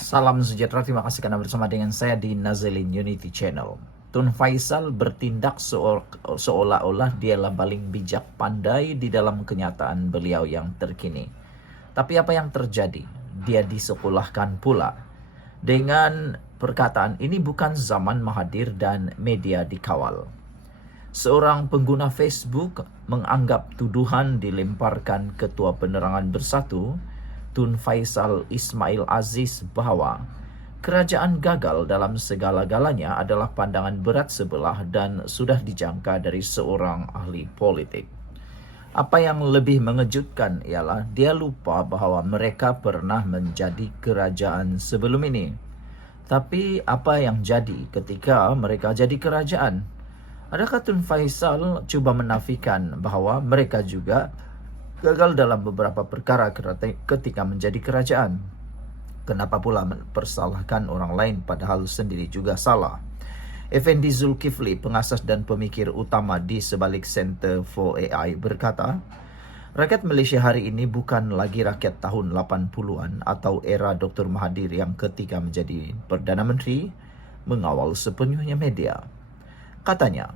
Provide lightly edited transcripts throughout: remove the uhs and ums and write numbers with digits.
Salam sejahtera, terima kasih karena bersama dengan saya di Nazilin Unity Channel. Tun Faisal bertindak seolah-olah dialah paling bijak pandai di dalam kenyataan beliau yang terkini. Tapi apa yang terjadi? Dia disekolahkan pula. Dengan perkataan ini bukan zaman Mahathir dan media dikawal. Seorang pengguna Facebook menganggap tuduhan dilemparkan Ketua Penerangan Bersatu, Tun Faisal Ismail Aziz, bahwa kerajaan gagal dalam segala-galanya adalah pandangan berat sebelah dan sudah dijangka dari seorang ahli politik. Apa yang lebih mengejutkan ialah dia lupa bahwa mereka pernah menjadi kerajaan sebelum ini. Tapi apa yang jadi ketika mereka jadi kerajaan? Adakah Tun Faisal cuba menafikan bahwa mereka juga gagal dalam beberapa perkara ketika menjadi kerajaan? Kenapa pula mempersalahkan orang lain padahal sendiri juga salah? Effendi Zulkifli, pengasas dan pemikir utama di sebalik Center for AI, berkata, rakyat Malaysia hari ini bukan lagi rakyat tahun 80-an atau era Dr. Mahathir yang ketika menjadi Perdana Menteri mengawal sepenuhnya media. Katanya,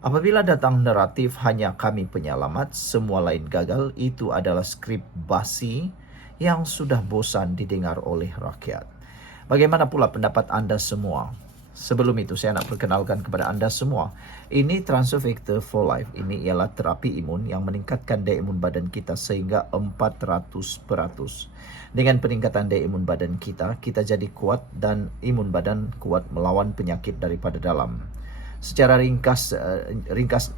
apabila datang naratif hanya kami penyelamat, semua lain gagal, itu adalah skrip basi yang sudah bosan didengar oleh rakyat. Bagaimana pula pendapat Anda semua? Sebelum itu saya nak perkenalkan kepada Anda semua. Ini Transfer Factor for Life. Ini ialah terapi imun yang meningkatkan daya imun badan kita sehingga 400%. Dengan peningkatan daya imun badan kita jadi kuat dan imun badan kuat melawan penyakit daripada dalam. Secara ringkas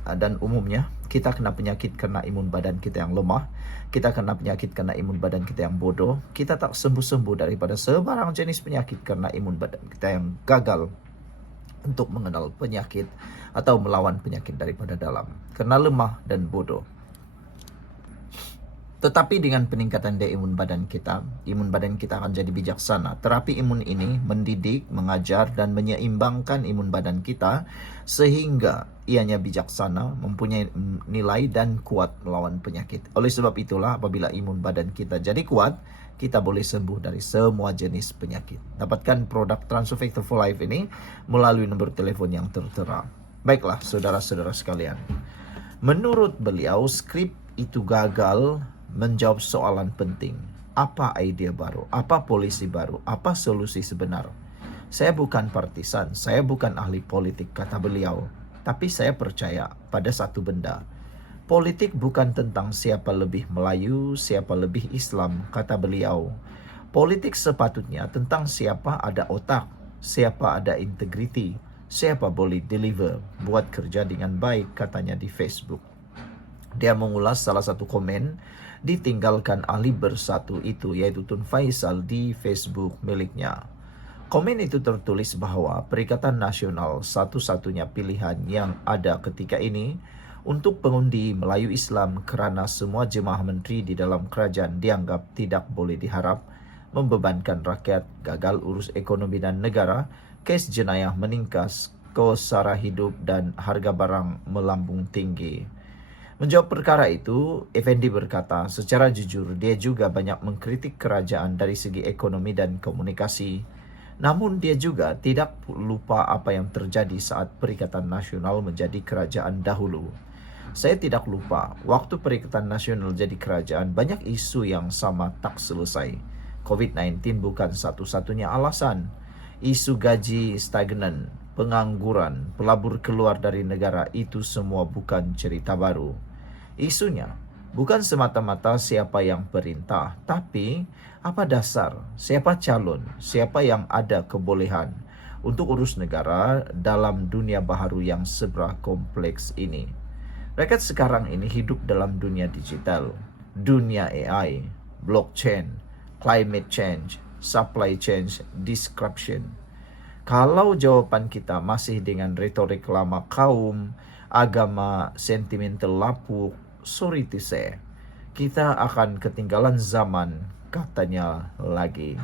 dan umumnya, kita kena penyakit karena imun badan kita yang lemah, kita kena penyakit karena imun badan kita yang bodoh, kita tak sembuh-sembuh daripada sebarang jenis penyakit karena imun badan kita yang gagal untuk mengenal penyakit atau melawan penyakit daripada dalam, karena lemah dan bodoh. Tetapi dengan peningkatan daya imun badan kita akan jadi bijaksana. Terapi imun ini mendidik, mengajar dan menyeimbangkan imun badan kita sehingga ianya bijaksana, mempunyai nilai dan kuat melawan penyakit. Oleh sebab itulah apabila imun badan kita jadi kuat, kita boleh sembuh dari semua jenis penyakit. Dapatkan produk Transfer Factor for Life ini melalui nombor telefon yang tertera. Baiklah saudara-saudara sekalian. Menurut beliau, skrip itu gagal menjawab soalan penting. Apa idea baru? Apa polisi baru? Apa solusi sebenar? Saya bukan partisan, saya bukan ahli politik, kata beliau. Tapi saya percaya pada satu benda. Politik bukan tentang siapa lebih Melayu, siapa lebih Islam, kata beliau. Politik sepatutnya tentang siapa ada otak, siapa ada integriti, siapa boleh deliver, buat kerja dengan baik, katanya di Facebook. Dia mengulas salah satu komen ditinggalkan ahli bersatu itu, yaitu Tun Faisal, di Facebook miliknya. Komen itu tertulis bahwa Perikatan Nasional satu-satunya pilihan yang ada ketika ini untuk pengundi Melayu Islam kerana semua jemaah menteri di dalam kerajaan dianggap tidak boleh diharap, membebankan rakyat, gagal urus ekonomi dan negara, kes jenayah meningkat, kos sara hidup dan harga barang melambung tinggi. Menjawab perkara itu, Effendi berkata, secara jujur dia juga banyak mengkritik kerajaan dari segi ekonomi dan komunikasi. Namun dia juga tidak lupa apa yang terjadi saat Perikatan Nasional menjadi kerajaan dahulu. Saya tidak lupa, waktu Perikatan Nasional jadi kerajaan, banyak isu yang sama tak selesai. COVID-19 bukan satu-satunya alasan. Isu gaji stagnan, pengangguran, pelabur keluar dari negara, itu semua bukan cerita baru. Isunya bukan semata-mata siapa yang perintah, tapi apa dasar, siapa calon, siapa yang ada kebolehan untuk urus negara dalam dunia baharu yang serba kompleks ini. Rakyat sekarang ini hidup dalam dunia digital, dunia AI, blockchain, climate change, supply chain disruption. Kalau jawaban kita masih dengan retorik lama kaum, agama sentimental lapuk, sorry to say, kita akan ketinggalan zaman, katanya lagi.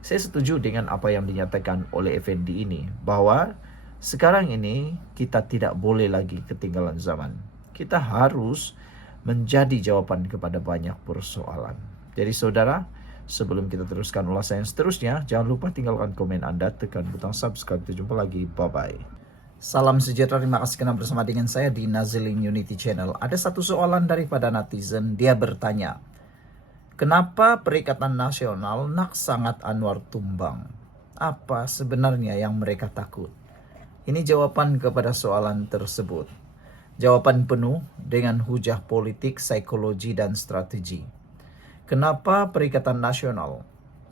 Saya setuju dengan apa yang dinyatakan oleh Effendi ini, bahwa sekarang ini kita tidak boleh lagi ketinggalan zaman. Kita harus menjadi jawaban kepada banyak persoalan. Jadi saudara, Sebelum kita teruskan ulasan yang seterusnya, jangan lupa tinggalkan komen Anda, tekan butang subscribe. Kita jumpa lagi, bye-bye. Salam sejahtera, terima kasih karena bersama dengan saya di Nazilin Unity Channel. Ada satu soalan daripada netizen, dia bertanya, kenapa Perikatan Nasional nak sangat Anwar tumbang? Apa sebenarnya yang mereka takut? Ini jawaban kepada soalan tersebut. Jawaban penuh dengan hujah politik, psikologi, dan strategi. Kenapa Perikatan Nasional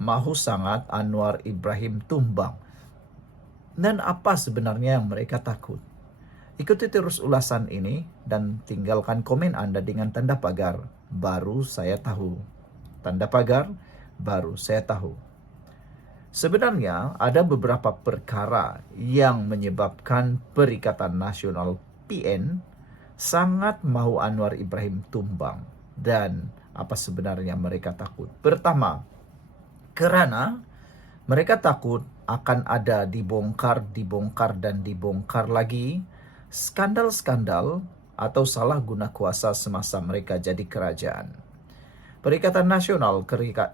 mahu sangat Anwar Ibrahim tumbang? Dan apa sebenarnya yang mereka takut? Ikuti terus ulasan ini dan tinggalkan komen Anda dengan tanda pagar, baru saya tahu. Tanda pagar, baru saya tahu. Sebenarnya ada beberapa perkara yang menyebabkan Perikatan Nasional PN sangat mahu Anwar Ibrahim tumbang. Dan apa sebenarnya mereka takut? Pertama, karena mereka takut akan ada dibongkar lagi skandal-skandal atau salah guna kuasa semasa mereka jadi kerajaan. Perikatan Nasional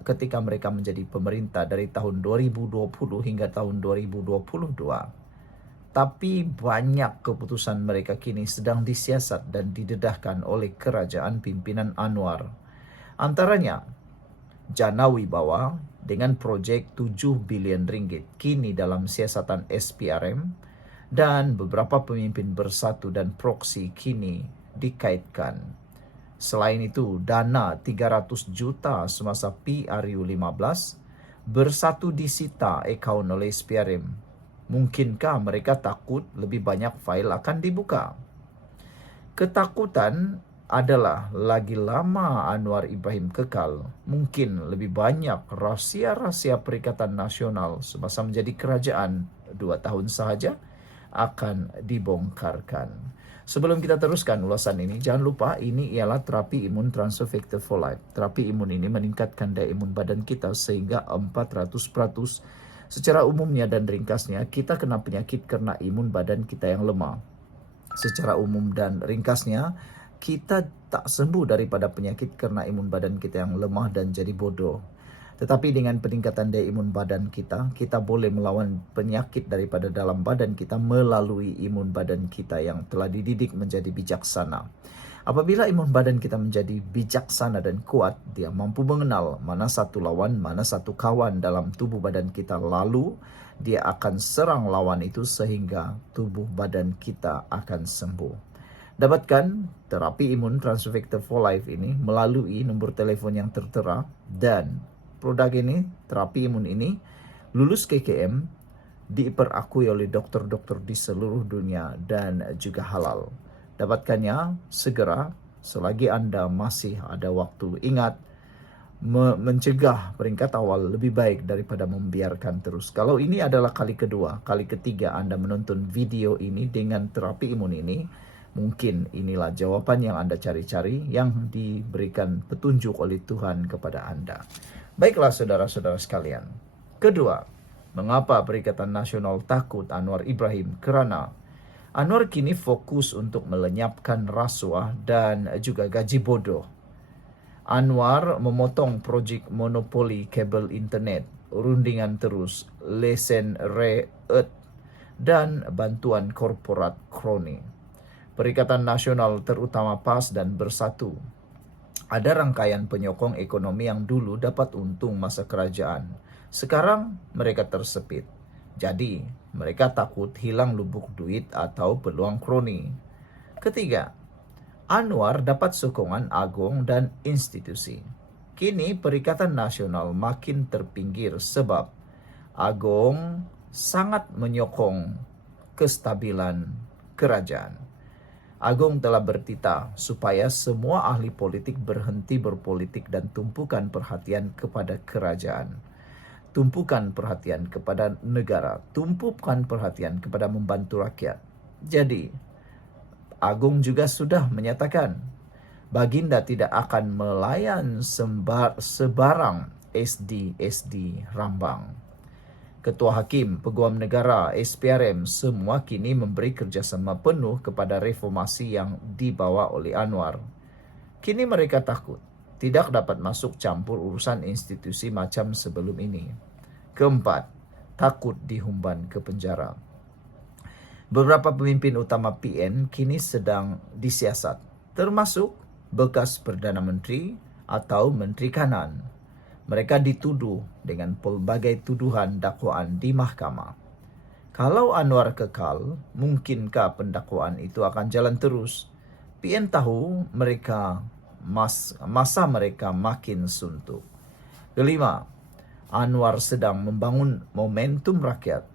ketika mereka menjadi pemerintah dari tahun 2020 hingga tahun 2022. Tapi banyak keputusan mereka kini sedang disiasat dan didedahkan oleh kerajaan pimpinan Anwar. Antaranya, Jana Wibawa dengan proyek 7 bilion ringgit kini dalam siasatan SPRM, dan beberapa pemimpin Bersatu dan Proksi kini dikaitkan. Selain itu, dana 300 juta semasa PRU 15 Bersatu disita akaun oleh SPRM. Mungkinkah mereka takut lebih banyak fail akan dibuka? Ketakutan adalah lagi lama Anwar Ibrahim kekal, mungkin lebih banyak rahasia-rahasia Perikatan Nasional semasa menjadi kerajaan 2 tahun sahaja akan dibongkarkan. Sebelum kita teruskan ulasan ini, jangan lupa ini ialah terapi imun transfer factor for life. Terapi imun ini meningkatkan daya imun badan kita sehingga 400%. Secara umumnya dan ringkasnya, kita kena penyakit karena imun badan kita yang lemah. Secara umum dan ringkasnya, kita tak sembuh daripada penyakit karena imun badan kita yang lemah dan jadi bodoh. Tetapi dengan peningkatan daya imun badan kita, kita boleh melawan penyakit daripada dalam badan kita melalui imun badan kita yang telah dididik menjadi bijaksana. Apabila imun badan kita menjadi bijaksana dan kuat, dia mampu mengenal mana satu lawan, mana satu kawan dalam tubuh badan kita. Lalu, dia akan serang lawan itu sehingga tubuh badan kita akan sembuh. Dapatkan terapi imun transfer factor for life ini melalui nombor telepon yang tertera, dan produk ini, terapi imun ini, lulus KKM, diperakui oleh dokter-dokter di seluruh dunia dan juga halal. Dapatkannya segera selagi Anda masih ada waktu. Ingat, mencegah peringkat awal lebih baik daripada membiarkan terus. Kalau ini adalah kali kedua, kali ketiga Anda menonton video ini dengan terapi imun ini, mungkin inilah jawaban yang Anda cari-cari, yang diberikan petunjuk oleh Tuhan kepada Anda. Baiklah saudara-saudara sekalian. Kedua, mengapa Perikatan Nasional takut Anwar Ibrahim? Kerana Anwar kini fokus untuk melenyapkan rasuah dan juga gaji bodoh. Anwar memotong proyek monopoli kabel internet, rundingan terus, lesen re-et, dan bantuan korporat kroni. Perikatan Nasional terutama PAS dan Bersatu ada rangkaian penyokong ekonomi yang dulu dapat untung masa kerajaan. Sekarang mereka tersepit. Jadi, mereka takut hilang lubuk duit atau peluang kroni. Ketiga, Anwar dapat sokongan agung dan institusi. Kini Perikatan Nasional makin terpinggir sebab agung sangat menyokong kestabilan kerajaan. Agung telah bertitah supaya semua ahli politik berhenti berpolitik dan tumpukan perhatian kepada kerajaan. Tumpukan perhatian kepada negara, tumpukan perhatian kepada membantu rakyat. Jadi, Agung juga sudah menyatakan, Baginda tidak akan melayan sebarang SD Rambang. Ketua Hakim, Peguam Negara, SPRM, semua kini memberi kerjasama penuh kepada reformasi yang dibawa oleh Anwar. Kini mereka takut. tidak dapat masuk campur urusan institusi macam sebelum ini. Keempat, takut dihumban ke penjara. Beberapa pemimpin utama PN kini sedang disiasat, termasuk bekas Perdana Menteri atau Menteri Kanan. Mereka dituduh dengan pelbagai tuduhan dakwaan di mahkamah. Kalau Anwar kekal, mungkinkah pendakwaan itu akan jalan terus? PN tahu mereka masa mereka makin suntuk. Kelima, Anwar sedang membangun momentum rakyat.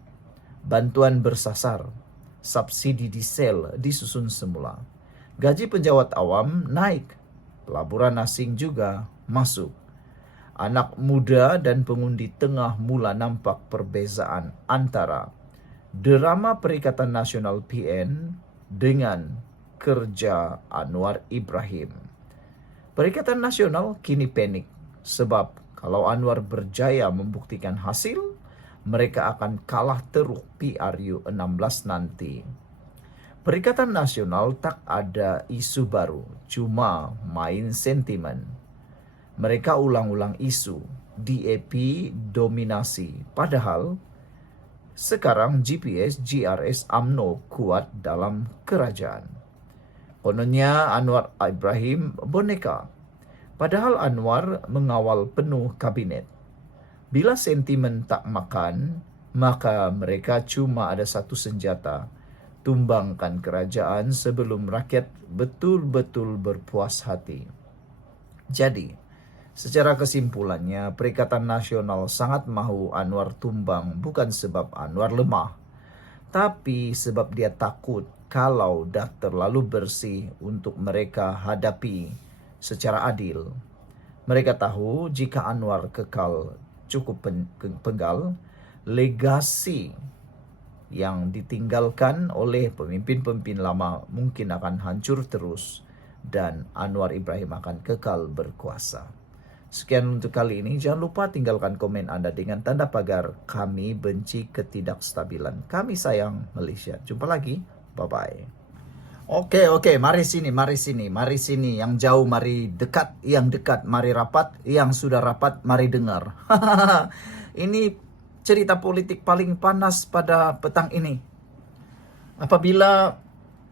Bantuan bersasar, subsidi diesel disusun semula. Gaji pejabat awam naik, pelaburan asing juga masuk. Anak muda dan pengundi tengah mula nampak perbezaan antara drama Perikatan Nasional PN dengan kerja Anwar Ibrahim. Perikatan Nasional kini panik sebab kalau Anwar berjaya membuktikan hasil, mereka akan kalah teruk PRU 16 nanti. Perikatan Nasional tak ada isu baru, cuma main sentimen. Mereka ulang-ulang isu, DAP dominasi, padahal sekarang GPS, GRS, UMNO kuat dalam kerajaan. Kononnya Anwar Ibrahim boneka, padahal Anwar mengawal penuh kabinet. Bila sentimen tak makan, maka mereka cuma ada satu senjata, tumbangkan kerajaan sebelum rakyat betul-betul berpuas hati. Jadi, secara kesimpulannya, Perikatan Nasional sangat mahu Anwar tumbang bukan sebab Anwar lemah, tapi sebab dia takut kalau dah terlalu bersih untuk mereka hadapi secara adil. Mereka tahu jika Anwar kekal cukup penggal, legasi yang ditinggalkan oleh pemimpin-pemimpin lama mungkin akan hancur terus dan Anwar Ibrahim akan kekal berkuasa. Sekian untuk kali ini. Jangan lupa tinggalkan komen Anda dengan tanda pagar kami benci ketidakstabilan. Kami sayang Malaysia. Jumpa lagi. Bye-bye. Oke, mari sini. Yang jauh mari dekat, yang dekat mari rapat, yang sudah rapat mari dengar. Ini cerita politik paling panas pada petang ini. Apabila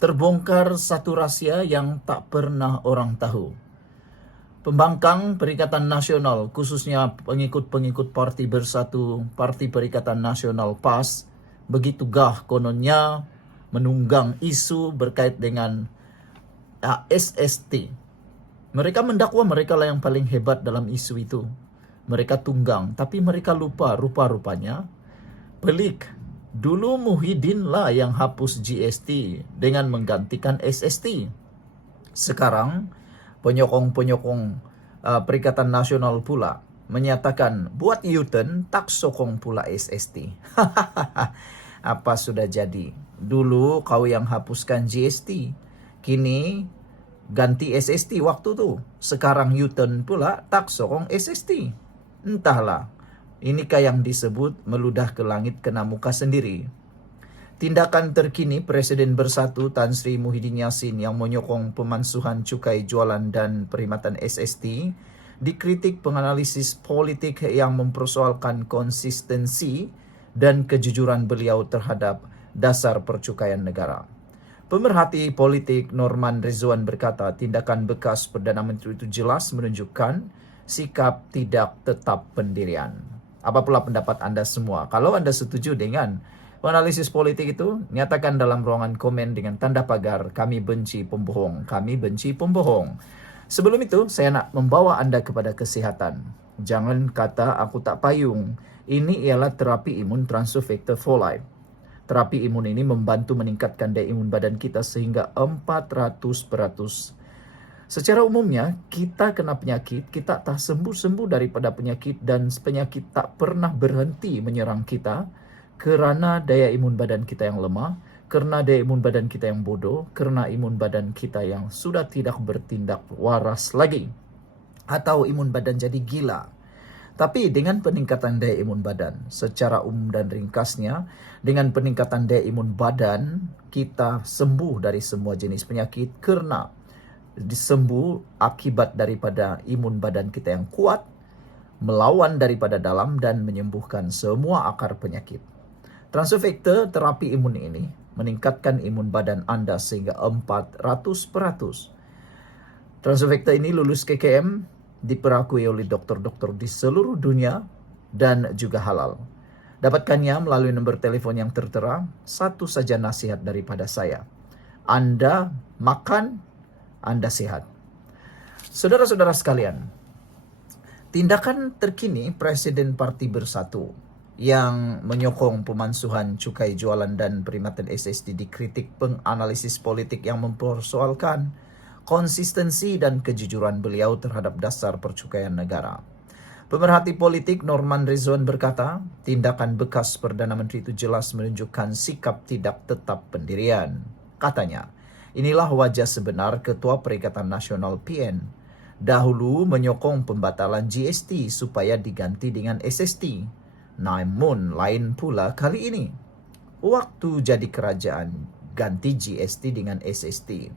terbongkar satu rahasia yang tak pernah orang tahu. Pembangkang Perikatan Nasional, khususnya pengikut-pengikut Parti Bersatu, Parti Perikatan Nasional PAS, begitu gah kononnya menunggang isu berkait dengan SST. Mereka mendakwa mereka lah yang paling hebat dalam isu itu. Mereka tunggang, tapi mereka lupa rupa-rupanya pelik. Dulu Muhyiddin lah yang hapus GST dengan menggantikan SST. Sekarang penyokong-penyokong Perikatan Nasional pula menyatakan buat U-turn tak sokong pula SST. Apa sudah jadi? Dulu kau yang hapuskan GST, kini ganti SST waktu tu. Sekarang U-turn pula tak sokong SST. Entahlah, inikah yang disebut meludah ke langit kena muka sendiri. Tindakan terkini Presiden Bersatu Tan Sri Muhyiddin Yassin yang menyokong pemansuhan cukai jualan dan perkhidmatan SST dikritik penganalisis politik yang mempersoalkan konsistensi dan kejujuran beliau terhadap dasar percukaian negara. Pemerhati politik Norman Rizwan berkata tindakan bekas Perdana Menteri itu jelas menunjukkan sikap tidak tetap pendirian. Apa pula pendapat Anda semua? Kalau Anda setuju dengan analisis politik itu, nyatakan dalam ruangan komen dengan tanda pagar kami benci pembohong, kami benci pembohong. Sebelum itu, saya nak membawa Anda kepada kesihatan. Jangan kata aku tak payung. Ini ialah terapi imun transfer factor folate. Terapi imun ini membantu meningkatkan daya imun badan kita sehingga 400%. Secara umumnya, kita kena penyakit, kita tak sembuh-sembuh daripada penyakit dan penyakit tak pernah berhenti menyerang kita kerana daya imun badan kita yang lemah, kerana daya imun badan kita yang bodoh, kerana imun badan kita yang sudah tidak bertindak waras lagi. Atau imun badan jadi gila. Tapi dengan peningkatan daya imun badan, secara umum dan ringkasnya, dengan peningkatan daya imun badan, kita sembuh dari semua jenis penyakit kerana disembuh akibat daripada imun badan kita yang kuat, melawan daripada dalam dan menyembuhkan semua akar penyakit. Transofektor terapi imun ini meningkatkan imun badan Anda sehingga 400%. Transofektor ini lulus KKM, diperakui oleh dokter-dokter di seluruh dunia dan juga halal. Dapatkannya melalui nomor telepon yang tertera. Satu saja nasihat daripada saya. Anda makan, Anda sehat. Saudara-saudara sekalian, tindakan terkini Presiden Parti Bersatu yang menyokong pemansuhan cukai jualan dan perkhidmatan SST dikritik penganalisis politik yang mempersoalkan konsistensi dan kejujuran beliau terhadap dasar percukaian negara. Pemerhati politik Norman Rizwan berkata, tindakan bekas Perdana Menteri itu jelas menunjukkan sikap tidak tetap pendirian. Katanya, inilah wajah sebenar Ketua Perikatan Nasional PN. Dahulu menyokong pembatalan GST supaya diganti dengan SST. Namun lain pula kali ini. Waktu jadi kerajaan, ganti GST dengan SST.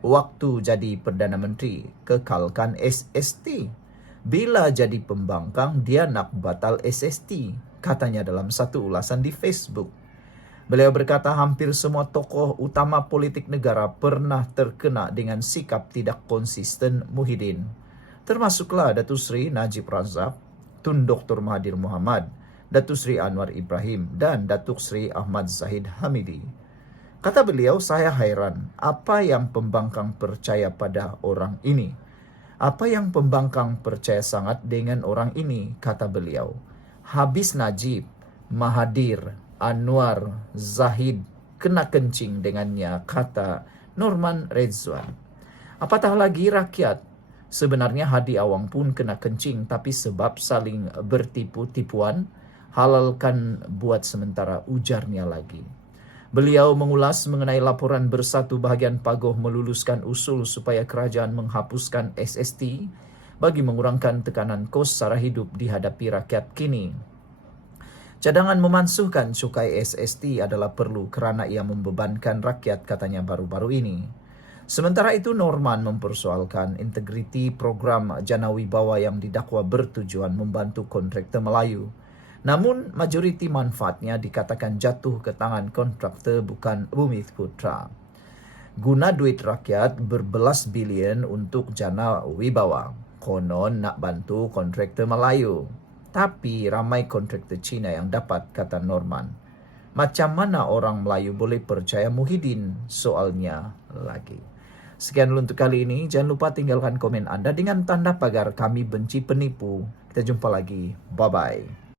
Waktu jadi Perdana Menteri, kekalkan SST. Bila jadi pembangkang, dia nak batal SST, katanya dalam satu ulasan di Facebook. Beliau berkata hampir semua tokoh utama politik negara pernah terkena dengan sikap tidak konsisten Muhyiddin. Termasuklah Datuk Seri Najib Razak, Tun Dr. Mahathir Mohamad, Datuk Seri Anwar Ibrahim, dan Datuk Seri Ahmad Zahid Hamidi. Kata beliau, saya hairan apa yang pembangkang percaya pada orang ini. Apa yang pembangkang percaya sangat dengan orang ini, kata beliau. Habis Najib, Mahathir, Anwar, Zahid kena kencing dengannya, kata Norman Rizwan. Apatah lagi rakyat. Sebenarnya Hadi Awang pun kena kencing, tapi sebab saling bertipu-tipuan, halalkan buat sementara, ujarnya lagi. Beliau mengulas mengenai laporan Bersatu bahagian Pagoh meluluskan usul supaya kerajaan menghapuskan SST bagi mengurangkan tekanan kos sara hidup dihadapi rakyat kini. Cadangan memansuhkan cukai SST adalah perlu kerana ia membebankan rakyat, katanya baru-baru ini. Sementara itu, Norman mempersoalkan integriti program Jana Wibawa yang didakwa bertujuan membantu kontraktor Melayu. Namun, majoriti manfaatnya dikatakan jatuh ke tangan kontraktor bukan Bumi Putra. Guna duit rakyat berbelas bilion untuk Jana Wibawa. Konon nak bantu kontraktor Melayu. Tapi ramai kontraktor Cina yang dapat, kata Norman. Macam mana orang Melayu boleh percaya Muhyiddin? Soalnya lagi. Sekian dulu untuk kali ini. Jangan lupa tinggalkan komen Anda dengan tanda pagar kami benci penipu. Kita jumpa lagi. Bye-bye.